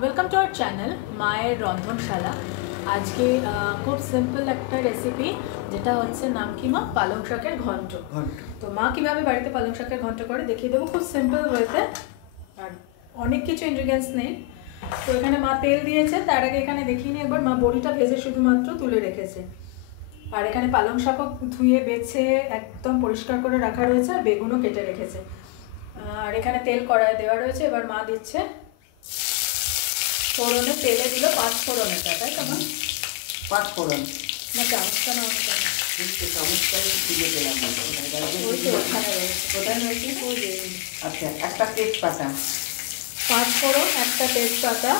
Welcome to our channel মায়ের রন্ধনশালা। আজকে খুব সিম্পল একটা রেসিপি, যেটা হচ্ছে নাম কি মা, পালং শাকের ঘন্ট। তো মা কীভাবে বাড়িতে পালং শাকের ঘন্ট করে দেখিয়ে দেবো খুব সিম্পল ওয়েতে, আর অনেক কিছু ইনগ্রিডিয়েন্টস নেই। তো এখানে মা তেল দিয়েছে, তার আগে এখানে দেখিয়ে নিই একবার, মা বড়িটা ভেজে শুধুমাত্র তুলে রেখেছে। আর এখানে পালং শাকও ধুয়ে বেছে একদম পরিষ্কার করে রাখা রয়েছে, আর বেগুনও কেটে রেখেছে। আর এখানে তেল কড়াইয়ে দেওয়া রয়েছে, এবার মা দিচ্ছে ফোড়নে, তেলে দিল 5 ফোড়নেটা, তাই তো মা? 5 ফোড়ন না চামচটা না চামচটাই দিয়ে দিলাম। ওখানে রয়েছে। আচ্ছা, একটা তেজপাতা, 5 ফোড়ন, একটা তেজপাতা,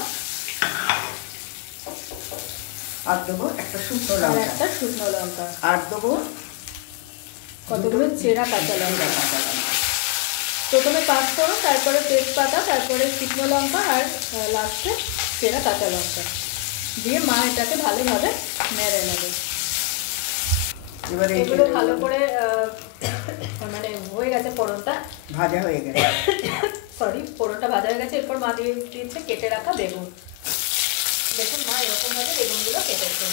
আর দেবো একটা শুকনো আর লঙ্কা, একটা শুকনো লঙ্কা, আর দেবো কতগুলো চেরা কাঁচা লঙ্কা। প্রথমে 5 ফোড়ন, তারপরে তেজপাতা, তারপরে শুকনো লঙ্কা, আর লাস্টে চেরা কাঁচা লঙ্কা দিয়ে মা এটাকে ভালোভাবে নেড়ে নেবে। এবারে এগুলো ভালো করে মানে হয়ে গেছে, ফোড়নটা ভাজা হয়ে গেছে, ফোড়নটা ভাজা হয়ে গেছে। এরপর মা দিয়ে দিচ্ছে কেটে রাখা বেগুন। দেখুন মা এরকমভাবে বেগুনগুলো কেটেছে,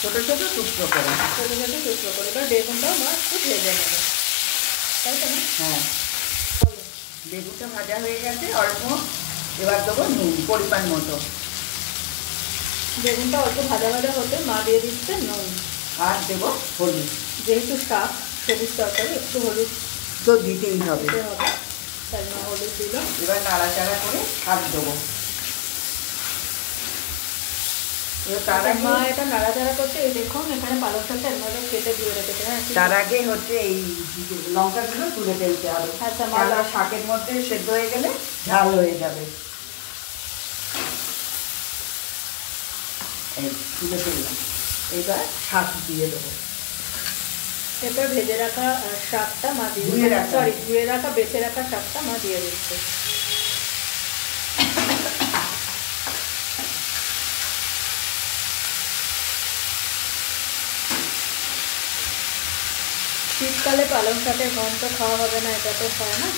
ছোট ছোট টুকরো করে। এবার বেগুনটাও মা একটু ভেজে নেবে, তাই তো না? হ্যাঁ, বেগুনটা ভাজা হয়ে গেছে অল্প। এবার দেবো নুন পরিমাণ মতো। বেগুনটা অল্প ভাজা ভাজা হতে মা দিয়ে দিচ্ছে নুন, আর দেবো হলুদ। যেহেতু শাক সবুজ তরকারি, একটু হলুদ তো দিতেই হবে, তাই মা হলুদ দিল। এবার নাড়াচাড়া করে শাক দেবো। মা এটা নাড়াচাড়া করছে, এই দেখুন এখানে পালং শাকটা এর মধ্যে কেটে দিয়ে রেখেছে। হ্যাঁ, তার আগে হচ্ছে এই লঙ্কাগুলো তুলে ফেলতে হবে। আচ্ছা, মালা শাকের মধ্যে সেদ্ধ হয়ে গেলে ঝাল হয়ে যাবে। এই তুলে ফেললাম, এইবার শাক দিয়ে দেবো। এরপর ভেজে রাখা শাকটা মা দিয়ে, ধুয়ে রাখা বেছে রাখা শাকটা মা দিয়ে দিচ্ছে। শীতকালে পালং শাকের ঘন্ট খাওয়া হবে না, এটা তো হয় না,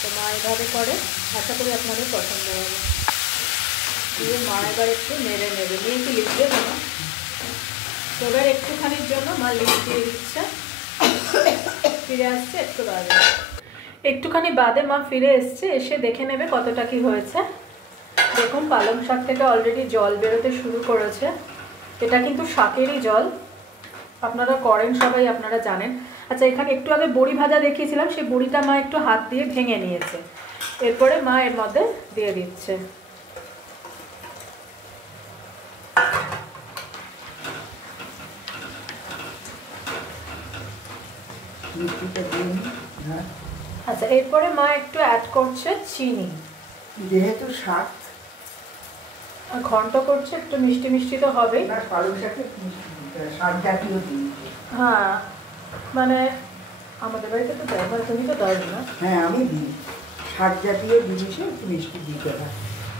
তো মা এভাবে করে, আশা করি আপনাদের পছন্দ হবে। দিয়ে মা এবার একটু নেড়ে নেবে, নিয়ে কি লিখ দেবে না, তো এবার একটুখানির জন্য মা লিখ দিয়ে দিচ্ছে। ফিরে আসছে একটুখানি বাদে মা ফিরে এসছে, এসে দেখে নেবে কতটা কি হয়েছে। দেখুন পালং শাক থেকে অলরেডি জল বেরোতে শুরু করেছে, এটা কিন্তু শাকেরই জল, আপনারা করেন সবাই, আপনারা জানেন। আচ্ছা, এখানে একটু আগে বড়ি ভাজা দেখিয়েছিলাম, সেই বড়িটা মা একটু হাত দিয়ে ভেঙে নিয়েছে, এরপরে মা এর মধ্যে দিয়ে দিচ্ছে। আচ্ছা, এরপরে মা একটু অ্যাড করছে চিনি, যেহেতু শাক ঘন্ট করছে, একটু মিষ্টি মিষ্টি তো হবেই। পালং শাকে শাক জাতীয় দিই। হ্যাঁ, মানে আমাদের বাড়িতে তো ব্যবহার, তুমি তো দাও না। হ্যাঁ, আমি দিই, শাক জাতীয় জিনিসে একটু মিষ্টি দিতে হয়,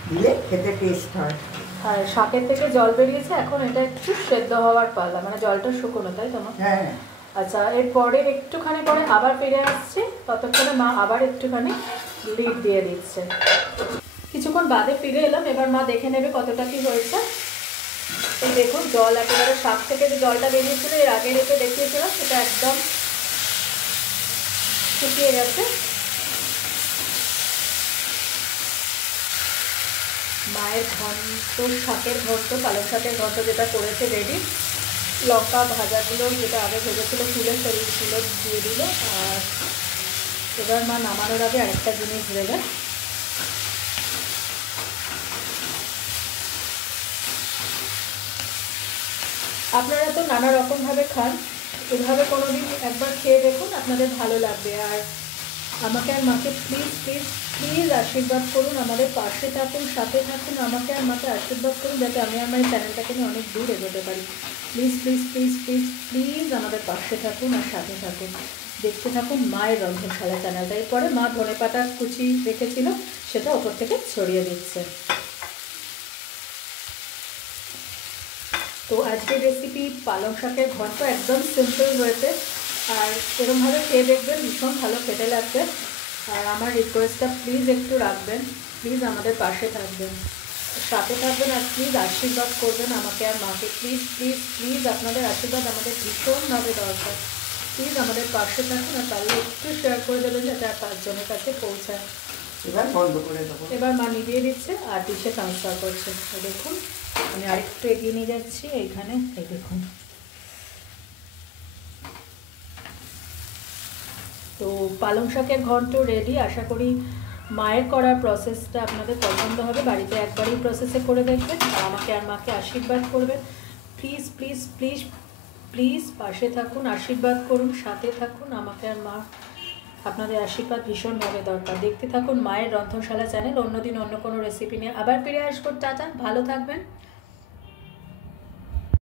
দিলে খেতে টেস্ট হয়। হ্যাঁ, শাকের থেকে জল বেরিয়েছে, এখন এটা একটু সেদ্ধ হওয়ার পালা, মানে জলটা শুকনো, তাই তো মা? হ্যাঁ। আচ্ছা, এরপরে একটুখানি পরে আবার ফিরে আসছি, ততক্ষণে মা আবার একটুখানি লিড দিয়ে দিচ্ছে। কিছুক্ষণ বাদে ফিরে এলাম, এবার মা দেখে নেবে কতটা কি হয়েছে। এই দেখুন জল একেবারে, শাক থেকে যে জলটা বেরিয়েছিল এর আগে রেখে দেখিয়েছিলাম, সেটা একদম শুকিয়ে গেছে। মায়ের ঘন্ট, শাকের ঘন্ট, পালং শাকের ঘন্ট যেটা করেছে রেডি। লঙ্কা ভাজাগুলো যেটা আগে ভেজেছিল তুলে সেগুলো দিয়ে দিল। আর এবার মা নামানোর আগে আরেকটা জিনিস দেবে, আপনারা তো নানা রকমভাবে খান, এভাবে কোনোদিন একবার খেয়ে দেখুন, আপনাদের ভালো লাগবে। আর আমাকে আর মাকে প্লিজ প্লিজ প্লিজ আশীর্বাদ করুন, আমাদের পাশে থাকুন, সাথে থাকুন, আমাকে আর মাকে আশীর্বাদ করুন, যাতে আমি আমার এই চ্যানেলটাকে নিয়ে অনেক দূর এগোতে পারি। Please please please please please আমাদের পাশে থাকুন আর সাথে থাকুন, দেখতে থাকুন মায়ের রন্ধনশালা চ্যানেলটা। এরপরে মা ধনেপাতা কুচি রেখেছিল, সেটা ওপর থেকে ছড়িয়ে দিচ্ছে। তো আজকের রেসিপি পালং শাকের ঘন্ট, একদম সিম্পল ওয়েতে, আর এরকমভাবে খেয়ে দেখবেন, ভীষণ ভালো খেতে লাগবে। আর আমার রিকোয়েস্টটা প্লিজ একটু রাখবেন, প্লিজ আমাদের পাশে থাকবেন, সাথে থাকবেন, আর প্লিজ আশীর্বাদ করবেন আমাকে আর মাকে। প্লিজ প্লিজ প্লিজ আপনাদের আশীর্বাদ আমাদের ভীষণভাবে দরকার। প্লিজ আমাদের পাশে থাকুন, আর তাহলে একটু শেয়ার করে দেবেন যাতে আর 5 জনের কাছে পৌঁছায়। এবার বন্ধ করে দেবো। এবার মা নিভিয়ে দিচ্ছে আর ডিশে ট্রান্সফার করছে। তো দেখুন আমি আরেকটু এগিয়ে নিয়ে যাচ্ছি এইখানে, এই দেখুন। তো পালং শাকের ঘন্ট রেডি। আশা করি মায়ের করার প্রসেসটা আপনাদের পছন্দ হবে। বাড়িতে একবারই প্রসেসে করে দেখবেন আর আমাকে আর মাকে আশীর্বাদ করবেন। প্লিজ প্লিজ প্লিজ প্লিজ পাশে থাকুন, আশীর্বাদ করুন, সাথে থাকুন। আমাকে আর মা আপনাদের আশীর্বাদ ভীষণভাবে দরকার। দেখতে থাকুন মায়ের রন্ধনশালা চ্যানেল। অন্যদিন অন্য কোনো রেসিপি নিয়ে আবার ফিরে আসবো। টাটা, ভালো থাকবেন।